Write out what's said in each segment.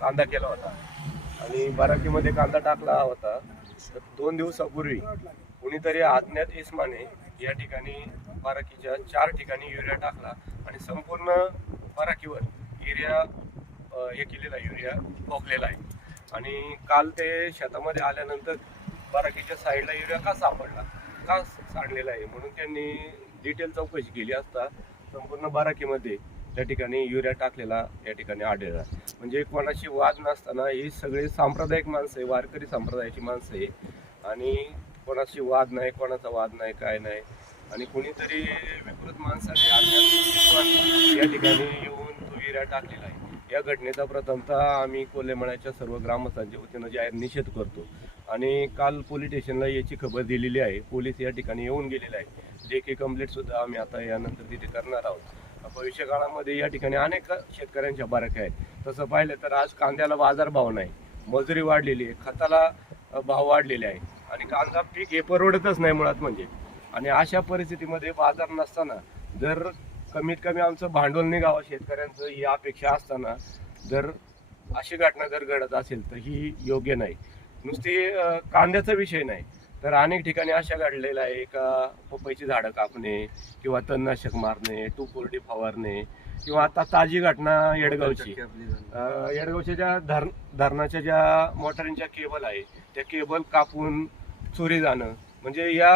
कांदा केला होता आणि बाराकीमध्ये कांदा टाकला होता. तर 2 दिवसापूर्वी कुणीतरी अज्ञात इस्माने या ठिकाणी बाराकीच्या 4 ठिकाणी युरिया टाकला आणि संपूर्ण बाराकीवर युरिया हे केलेला युरिया ठोकलेला आहे. आणि काल ते शेतामध्ये आल्यानंतर बाराकीच्या साईडला युरिया का सापडला, का सांडलेला आहे म्हणून त्यांनी डिटेल चौकशी केली असता संपूर्ण बाराकीमध्ये त्या ठिकाणी युरिया टाकलेला या ठिकाणी आढळला. म्हणजे कोणाशी वाद नसताना ही सगळे सांप्रदायिक माणसं आहे, वारकरी संप्रदायाची माणसं आहे आणि कोणाशी वाद नाही, कोणाचा वाद नाही, काय नाही. आणि कुणीतरी विकृत माणसाने या ठिकाणी येऊन तो युरिया टाकलेला आहे. या घटनेचा प्रथमतः आम्ही कोल्हेमळ्याच्या सर्व ग्रामस्थांच्या वतीनं जाहीर निषेध करतो आणि काल पोलीस स्टेशनला याची खबर दिलेली आहे. पोलीस या ठिकाणी येऊन गेलेले आहे. लेखी कंप्लेंट सुद्धा आम्ही आता यानंतर तिथे करणार आहोत. भविष्य काळामध्ये या ठिकाणी अनेक शेतकऱ्यांच्या बाराक्या आहेत. तसं पाहिलं तर आज कांद्याला बाजारभाव नाही, मजुरी वाढलेली आहे, खताला भाव वाढलेले आहे आणि कांदा पीक हे परवडतच नाही मुळात म्हणजे. आणि अशा परिस्थितीमध्ये बाजार नसताना जर कमीत कमी आमचं भांडवल निघावं शेतकऱ्यांचं ही अपेक्षा असताना जर अशी घटना जर घडत असेल तर ही योग्य नाही. नुसती कांद्याचा विषय नाही तर अनेक ठिकाणी अशा घडलेल्या आहे का पपईची झाडं कापणे किंवा तणनाशक मारणे, 2,4-D फवारणे किंवा आता ताजी घटना येडगावच्या ज्या धरणाच्या ज्या मोटारींच्या केबल आहे त्या केबल कापून चोरी जाणं. म्हणजे या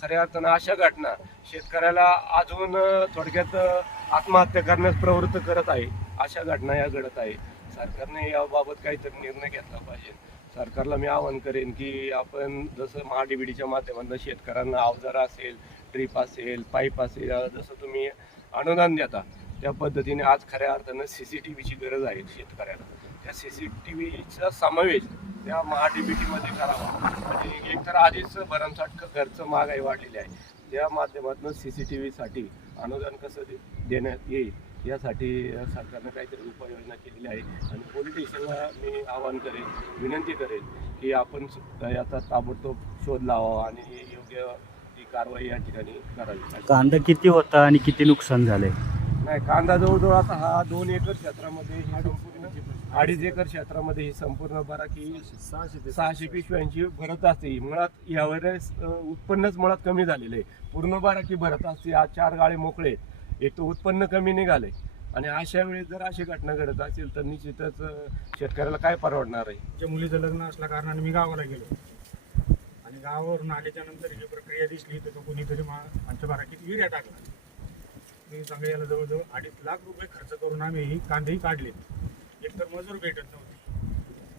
खऱ्या अर्थानं अशा घटना शेतकऱ्याला अजून थोडक्यात आत्महत्या करण्यास प्रवृत्त करत आहे. अशा घटना या घडत आहे. सरकारने याबाबत काहीतरी निर्णय घेतला पाहिजे. सरकारला मी आवाहन करेन की आपण जसं महाडीबीडीच्या माध्यमातून शेतकऱ्यांना अवजार असेल, ट्रीप असेल, पाईप असेल, जसं तुम्ही अनुदान देता त्या पद्धतीने आज खऱ्या अर्थानं CCTVची गरज आहे शेतकऱ्याला. त्या CCTVचा समावेश त्या महाडीबीटीमध्ये करावा. आणि एकतर आधीच भरमसाठ घरचं महागाई वाढलेली आहे. त्या माध्यमातून CCTVसाठी अनुदान कसं देण्यात येईल यासाठी सरकारनं काहीतरी उपाययोजना केलेली आहे. आणि पोलीस स्टेशनला मी आवाहन करेन, विनंती करेन की आपण याचा ताबडतोब शोध लावावा आणि योग्य ती कारवाई या ठिकाणी करावी. कांदा किती होता आणि किती नुकसान झालंय? नाही, कांदा जवळजवळ आता हा 2 एकर क्षेत्रामध्ये ही संपूर्ण 2.5 एकर क्षेत्रामध्ये ही संपूर्ण बाराकी 600 पिशव्यांची भरत असते. मुळात यावेळेस उत्पन्नच मुळात कमी झालेलं आहे. पूर्ण बाराकी भरत असते. आज 4 गाळे मोकळे, एक तर उत्पन्न कमी निघाले आणि अशा वेळेस जर अशी घटना घडत असेल तर निश्चितच शेतकऱ्याला काय परवडणार आहे. त्या मुलीचं लग्न असल्या कारणाने मी गावाला गेलो आणि गावावरून आल्याच्या नंतर ही प्रक्रिया दिसली तर तो कोणीतरी आमच्या बाराकीत युरिया टाकला. मी चांगल्याला जवळजवळ 2.5 लाख रुपये खर्च करून आम्ही ही कांदेही काढले. एकतर मजूर भेटत नव्हते.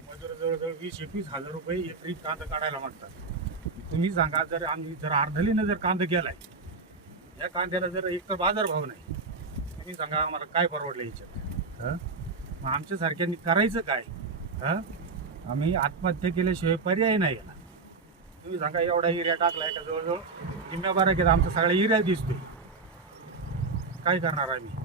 मजूर जवळजवळ 20-21 हजार रुपये एकरी कांदा काढायला मागतात. तुम्ही सांगा जर आम्ही अर्धलीनं जर कांदा केलाय, या कांद्याला जर एकतर बाजारभाव नाही, तुम्ही सांगा आम्हाला काय परवडलं याच्यात? मग आमच्यासारख्यांनी करायचं काय? आम्ही आत्महत्या केल्याशिवाय पर्याय नाही याला. तुम्ही सांगा एवढा युरिया टाकलाय का जवळजवळ निम्म्या बाराकीत आमचा सगळा युरिया दिसतोय. काय करणार आम्ही?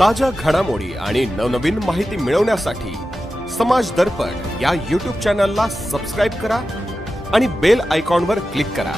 ताज्या घडामोडी आणि नवनवीन माहिती मिळवण्यासाठी समाज दर्पण या YouTube चॅनलला सबस्क्राईब करा आणि बेल आयकॉनवर क्लिक करा.